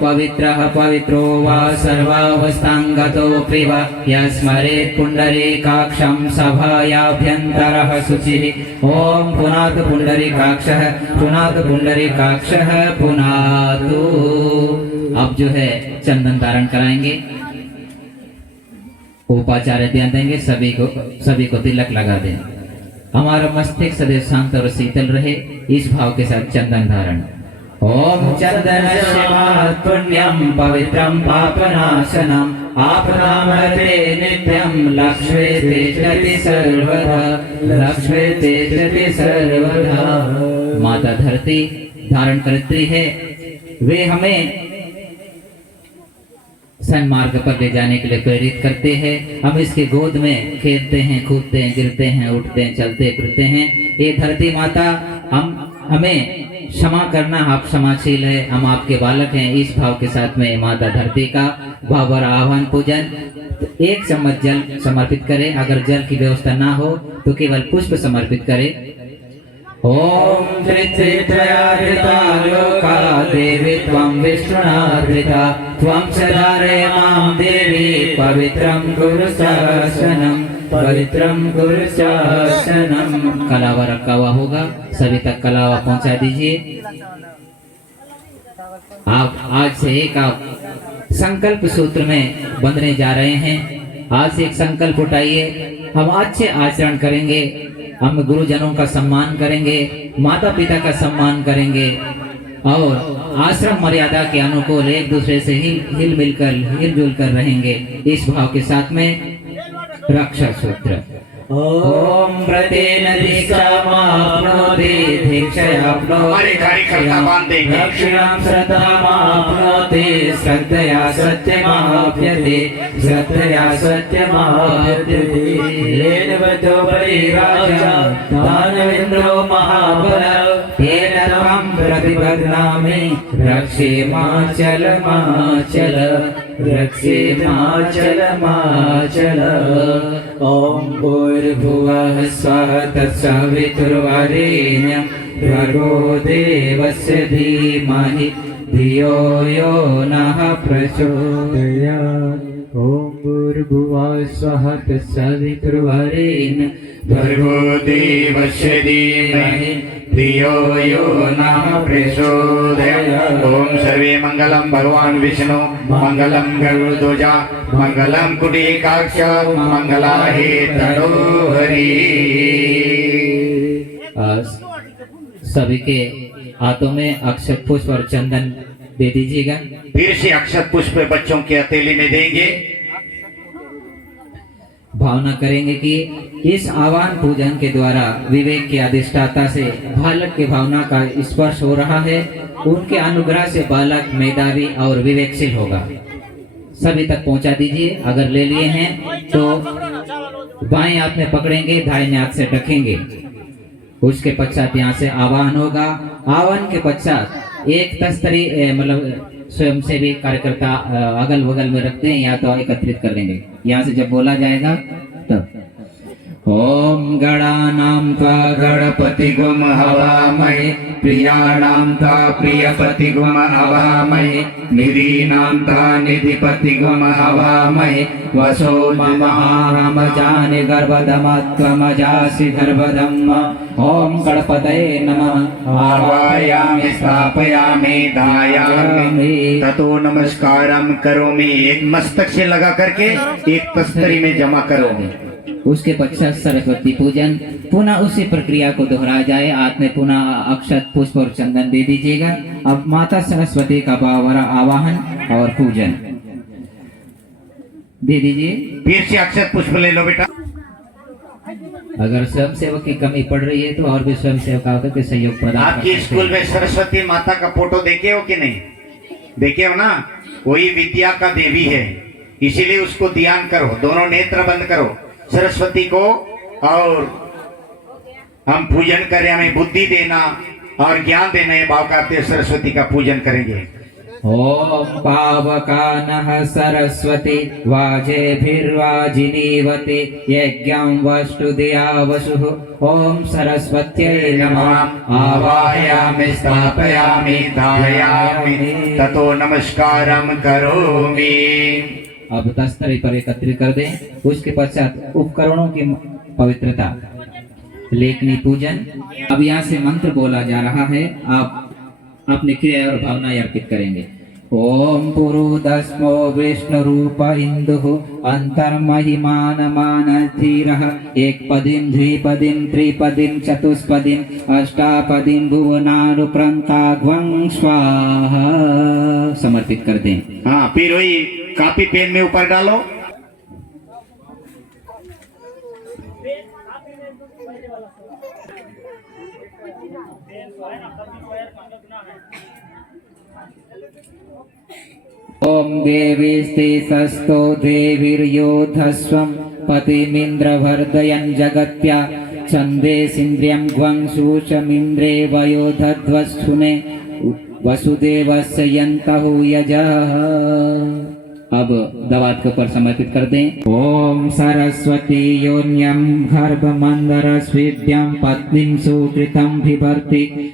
पवित्रः पवित्रो वा सर्वावस्थाङ्गतोऽपि वा यस्मरेत् पुण्डरीकाक्षं सभायाभ्यन्तरः शुचिः। ॐ पुनातु पुण्डरीकाक्षः पुनातु पुण्डरीकाक्षः पुनातु। अब जो है चंदन धारण कराएंगे, उपाचार्य ध्यान देंगे, सभी को तिलक लगा दें। हमारा मस्तिष्क सदैव शांत और शीतल रहे, इस भाव के साथ चंदन धारण। ओम चंदनस्य पुण्यं पवित्रं पापनाशनम् आपनामते नित्यं लक्ष्मी तिष्ठति सर्वदा लक्ष्मी तिष्ठति सर्वदा। माता धरती धारण करती है, वे हमें सन्मार्ग पर ले जाने के लिए प्रेरित करते हैं। हम इसके गोद में खेलते हैं, कूदते हैं, गिरते हैं, उठते हैं, चलते फिरते हैं। ये धरती माता हमें क्षमा करना, आप क्षमाशील है, हम आपके बालक हैं, इस भाव के साथ में माता धरती का भाव और आह्वान पूजन। एक चम्मच जल समर्पित करें, अगर जल की व्यवस्था ना हो तो केवल पुष्प समर्पित करें। ओम त्रित्वया धृता लोका देवी त्वं विष्णुना धृता त्वं सदारे मां देवी पवित्रं कुरु शासनम् पवित्रं कुरु शासनम्। कलावा रखा हुआ होगा, सभी तक कलावा पहुंचा दीजिए। आप आज से एक आप संकल्प सूत्र में बंधने जा रहे हैं। आज से एक संकल्प उठाइए, हम अच्छे आचरण करेंगे, हम गुरुजनों का सम्मान करेंगे, माता पिता का सम्मान करेंगे और आश्रम मर्यादा के अनुकूल एक दूसरे से हिलजुल कर रहेंगे। इस भाव के साथ में रक्षा सूत्र। ओम प्रतेन दीक्षामाप्नोति दीक्षयाप्नोति रक्षां श्रद्धामाप्नोति श्रद्धया सत्यमाप्यते श्रद्धया सत्यमाप्यते। येन वचो परिराजा दानवेन्द्रो महाबलः येन त्वं प्रतिपद्नामि रक्षेमाचल माचल रक्षेमाचल माचल। ओम भूर्भुवः स्वः तत्सवितुर्वरेण्यं भर्गो देवस्य धीमहि धियो यो नः प्रचोदयात्। ओम भूर्भुवः स्वः तत्सवितुर्वरेण्यं भर्गो देवस्य धीमहि धियो यो नः प्रचोदयात्। ओम सर्वे मंगलम भगवान विष्णु मंगलम गरुड़ध्वजा मंगलम कुटीकाक्ष मंगलाहे तनोहरि। सभी के हाथों में अक्षत पुष्प और चंदन दे दीजिएगा। फिर से अक्षत पुष्प बच्चों के हथेली में देंगे। भावना करेंगे कि इस आह्वान पूजन के द्वारा विवेक की अधिष्ठाता से बालक की भावना का स्पर्श हो रहा है। उनके अनुग्रह से बालक मेधावी और विवेकशील होगा। सभी तक पहुंचा दीजिए। अगर ले लिए हैं तो बाएं हाथ में पकड़ेंगे, दाहिने हाथ से ढकेंगे। उसके पश्चात यहाँ से आवाहन होगा। आह्वान के पश्चात एक तस्तरी मतलब स्वयं से भी कार्यकर्ता अगल बगल में रखते हैं या तो एकत्रित कर लेंगे। यहाँ से जब बोला जाएगा तब ओम गणानां त्वा गणपतिगुम हवामहे प्रियाणां त्वा प्रियपतिगुम हवामहे निधीनां त्वा निधिपतिगुम हवामहे वसो ममाहम जाने गर्भधमत्वमजासि गर्भधम्म। ओम गणपतये नमः। आवाहयामि स्थापयामि धायामि ततो नमस्कारम करोमि। एक मस्तक से लगा करके एक तस्तरी में जमा करोगे। उसके पश्चात सरस्वती पूजन। पुनः उसी प्रक्रिया को दोहराया जाए। हाथ में पुनः अक्षत पुष्प और चंदन दे दीजिएगा। अब माता सरस्वती का भावरा आवाहन और पूजन दे दीजिए। फिर से अक्षत पुष्प ले लो बेटा। अगर स्वयं सेवक की कमी पड़ रही है तो और भी स्वयं सेवक के सहयोग प्रदान। आपके स्कूल में सरस्वती माता का फोटो देखे हो कि नहीं? देखे हो ना? वही विद्या का देवी है, इसीलिए उसको ध्यान करो। दोनों नेत्र बंद करो सरस्वती को और हम पूजन करें। हमें बुद्धि देना और ज्ञान देना, ये भाव करते सरस्वती का पूजन करेंगे। ओम पावकानः सरस्वती वाजेभिर्वाजिनीवती यज्ञं वष्टुधिया वसुः ओम सरस्वत्यै नमः आवाहयामि स्थापयामि धारयामि ततो नमस्कारं करोमि। अब 10 तरह पर एकत्रित कर दें। उसके पश्चात उपकरणों की पवित्रता, लेखनी पूजन। अब यहाँ से मंत्र बोला जा रहा है, आप अपनी क्रिया और भावनाएं अर्पित करेंगे। ओम पुरुदस्मो विष्णु रूप इंदुः अंतर्महिमान धीरः एक पदिं द्विपदिं त्रिपदिं चतुष्पदिं अष्टापदिं भुवनानुप्रंताग्वं स्वाहा समर्पित कर दें। हाँ, फिर वही कॉपी पेन में ऊपर डालो। ओम देवीस्ते सस्तो देवीर्योधस्वं पतिमिन्द्रवर्धयन् जगत्या छन्देसिन्द्रियं ग्वं शूषमिन्द्रे वयोधध्वस्तुने वसुदेवस्य यन्तः यजः। अब दवात के ऊपर समर्पित कर दें। ओम सरस्वती योन्यं गर्भमन्दरस्वीभ्यं पत्नीं सुकृतं बिभर्ति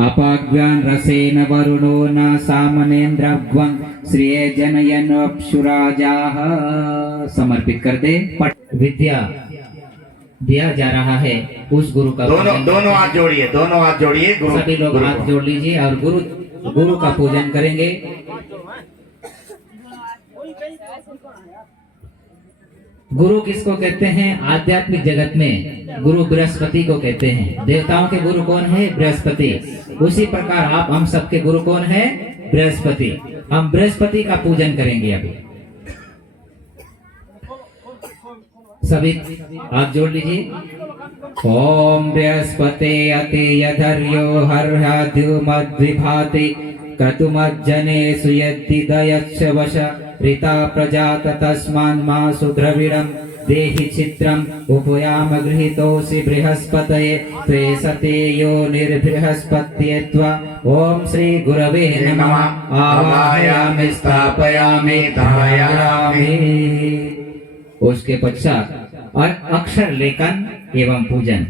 अपाग्व्यान रसेन वरुणो न सामनेन्द्रग्वं श्रिये जनयन् अप्सुराजाः समर्पित कर दे। विद्या दिया जा रहा है उस गुरु का दोनों हाथ जोड़िए, दोनों हाथ जोड़िए। सभी लोग हाथ जोड़ लीजिए और गुरु का पूजन करेंगे। गुरु किसको कहते हैं? आध्यात्मिक जगत में गुरु बृहस्पति को कहते हैं। देवताओं के गुरु कौन है? बृहस्पति। उसी प्रकार आप हम सबके गुरु कौन है? बृहस्पति। हम बृहस्पति का पूजन करेंगे। अभी सभी आप जोड़ लीजिए। ओम बृहस्पते अति यधर्यो हर्षद्युमद्विभाति क्रतुमज्जने सुयद्दिदयच्छ वश ऋता प्रजात तस्मान् मासु द्रविडं देहि चित्रम् उपयाम गृहीतोऽसि बृहस्पतये त्वे सते यो निर्बृहस्पत्येत्वा। ओम श्री गुरवे नमः। आवाहयामि स्थापयामि धारयामि। उसके पश्चात अक्षर लेखन एवं पूजन।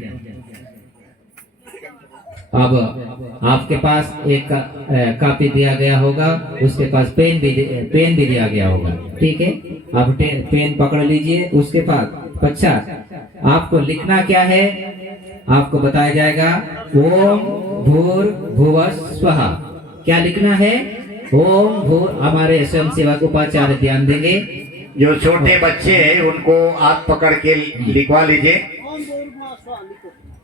अब आपके पास एक कॉपी दिया गया होगा, उसके पास पेन भी दिया गया होगा। ठीक है, आप पेन पकड़ लीजिए। उसके पश्चात आपको लिखना क्या है? आपको बताया जाएगा ओम भूर्भुवः स्वः। क्या लिखना है? ओम भूर। हमारे स्वयं सेवक उपाचार्य ध्यान देंगे। जो छोटे बच्चे हैं उनको हाथ पकड़ के लिखवा लीजिए।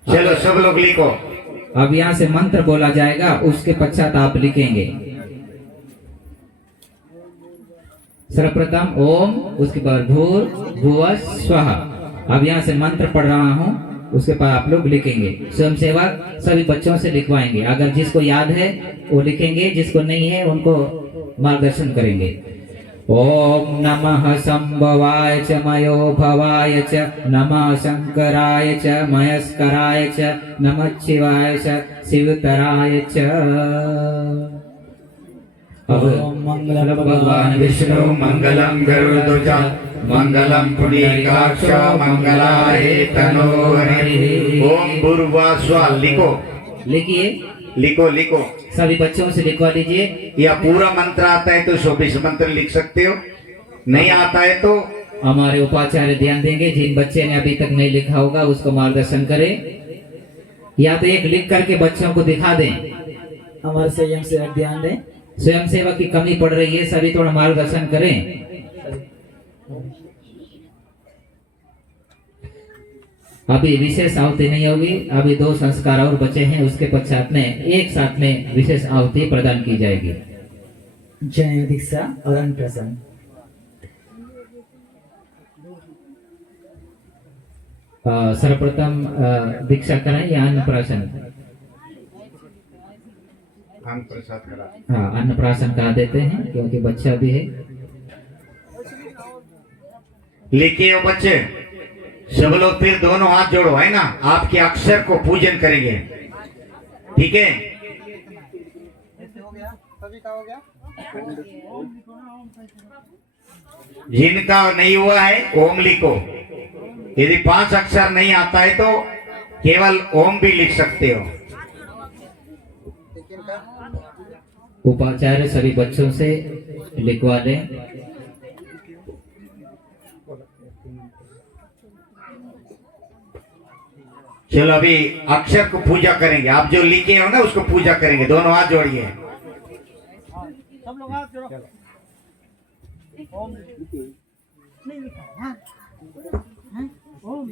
चलो सब लोग लिखो। अब यहाँ से मंत्र बोला जाएगा, उसके पश्चात आप लिखेंगे। सर्वप्रथम ओम, उसके बाद भूर्भुवः स्वः। अब यहाँ से मंत्र पढ़ रहा हूँ, उसके बाद आप लोग लिखेंगे। स्वयंसेवक सभी बच्चों से लिखवाएंगे। अगर जिसको याद है वो लिखेंगे, जिसको नहीं है उनको मार्गदर्शन करेंगे। ओम नमः संभवाय च मयो भवाय च नमः शंकराय च मयस्कराय च नमः शिवाय च शिवतराय च। मंगलम भगवान विष्णु मंगलम गरुड़ध्वज मंगलम पुंडरीकाक्ष मंगलाय तनोहरि। ओम भूर्भुवः स्वः लिखो। लिखिए, लिखो लिखो। सभी बच्चों से लिखवा लीजिए। या पूरा मंत्र आता है तो 24 मंत्र लिख सकते हो, नहीं आता है तो हमारे उपाचार्य ध्यान देंगे। जिन बच्चे ने अभी तक नहीं लिखा होगा उसको मार्गदर्शन करें, या तो एक लिख करके बच्चों को दिखा दें। हमारे स्वयं सेवक ध्यान दें। स्वयं सेवक की कमी पड़ रही है, सभी थोड़ा मार्गदर्शन करें। अभी विशेष आहुति नहीं होगी। अभी 2 संस्कार और बचे हैं, उसके पश्चात में एक साथ में विशेष आहुति प्रदान की जाएगी। जय दीक्षा और अन्नप्राशन। सर्वप्रथम दीक्षा कराएं या अन्नप्राशन? हाँ, अन्नप्राशन करा देते हैं क्योंकि बच्चा भी है। लिखिए हो बच्चे, सब लोग फिर दोनों हाथ जोड़ो, है ना। आपके अक्षर को पूजन करेंगे, ठीक है। सभी का हो गया। जिनका नहीं हुआ है ओम लिखो। यदि 5 अक्षर नहीं आता है तो केवल ओम भी लिख सकते हो। उपाचार्य सभी बच्चों से लिखवा लें। चलो अभी अक्षर को पूजा करेंगे। आप जो लिखे हो ना उसको पूजा करेंगे। दोनों हाथ जोड़िए। सब लोग हाथ जोड़ो। ओम नहीं लिखा है, हाँ? हाँ? ओम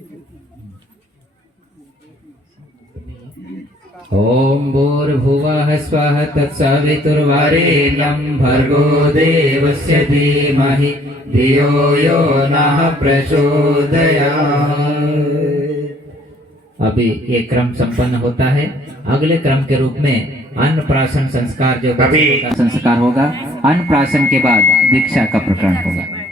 ओम भूर्भुवः स्वः तत्सवितुर्वरेण्यं भर्गो देवस्य धीमहि धियो यो नः प्रचोदयात्। अभी ये क्रम संपन्न होता है। अगले क्रम के रूप में अन्नप्राशन संस्कार जो अभी संस्कार होगा। अन्नप्राशन के बाद दीक्षा का प्रकरण होगा।